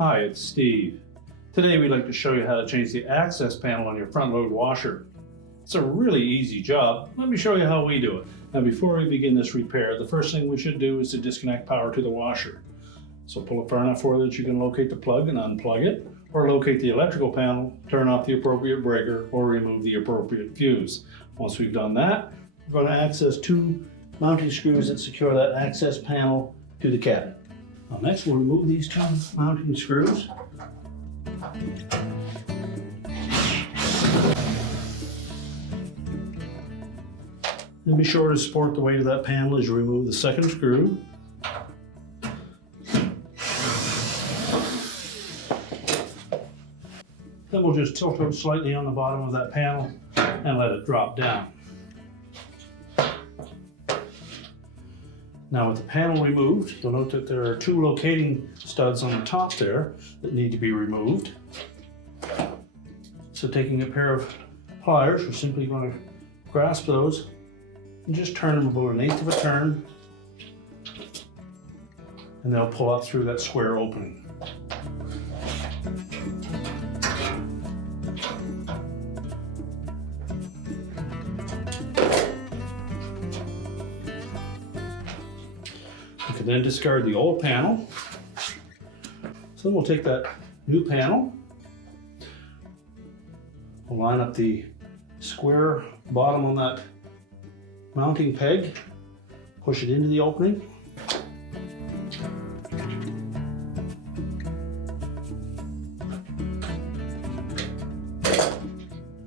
Hi, it's Steve. Today we'd like to show you how to change the access panel on your front load washer. It's a really easy job. Let me show you how we do it. Now before we begin this repair, the first thing we should do is to disconnect power to the washer. So pull it far enough forward that you can locate the plug and unplug it, or locate the electrical panel, turn off the appropriate breaker, or remove the appropriate fuse. Once we've done that, we're going to access two mounting screws that secure that access panel to the cabinet. Now next we'll remove these two mounting screws. And be sure to support the weight of that panel as you remove the second screw. Then we'll just tilt it slightly on the bottom of that panel and let it drop down. Now with the panel removed, you'll note that there are two locating studs on the top there that need to be removed. So taking a pair of pliers, we're simply going to grasp those and just turn them about 1/8 of a turn, and they'll pull out through that square opening. You can then discard the old panel. So then we'll take that new panel, we'll line up the square bottom on that mounting peg, push it into the opening,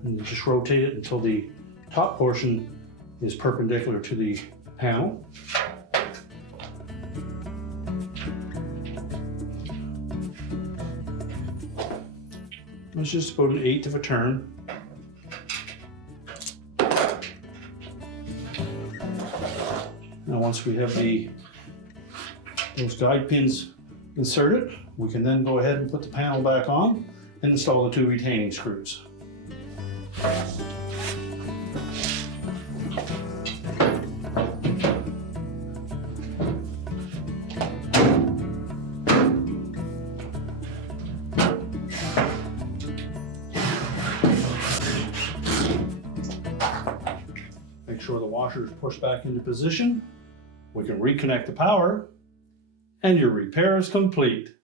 and just rotate it until the top portion is perpendicular to the panel. It's just about 1/8 of a turn. Now once we have those guide pins inserted, we can then go ahead and put the panel back on and install the two retaining screws. Make sure the washer is pushed back into position. We can reconnect the power, and your repair is complete.